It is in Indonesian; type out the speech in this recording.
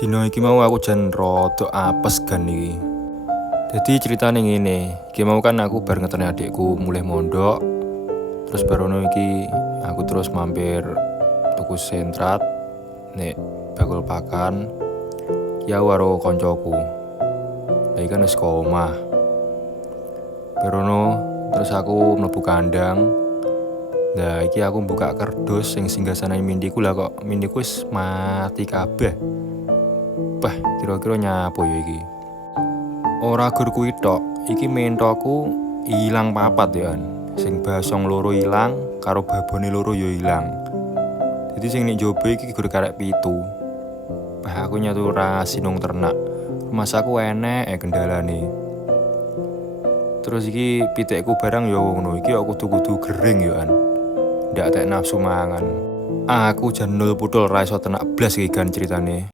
Dino iki mau aku jan rada apes gan iki. Jadi ceritane ngene, iki mau kan aku bareng ngeteni adikku mulai mondok. Terus barono iki aku terus mampir tuku sentrat nek bakul pakan. Ya karo koncoku. Lah iki kan wis ka omah. Barono terus aku mlebu kandang. Nah iki aku buka kardus sing singgasane mindiku lah kok mindiku wis mati kabeh. Bah, kira-kira nyapo ya iki. Ora gur kuwi tok, iki mentokku ilang papat ya kan. Sing basong loro ilang, karo babone loro ya ilang. Jadi sing nek njaba iki gur karek 7. Bah aku nyatu ra sinung ternak. Masaku enek kendalane. Terus iki pitekku barang ya ngono, iki aku kudu gering ya kan. Ndak tek nafsu mangan. Aku jan nul putul ra iso tenak blas iki kan ceritane.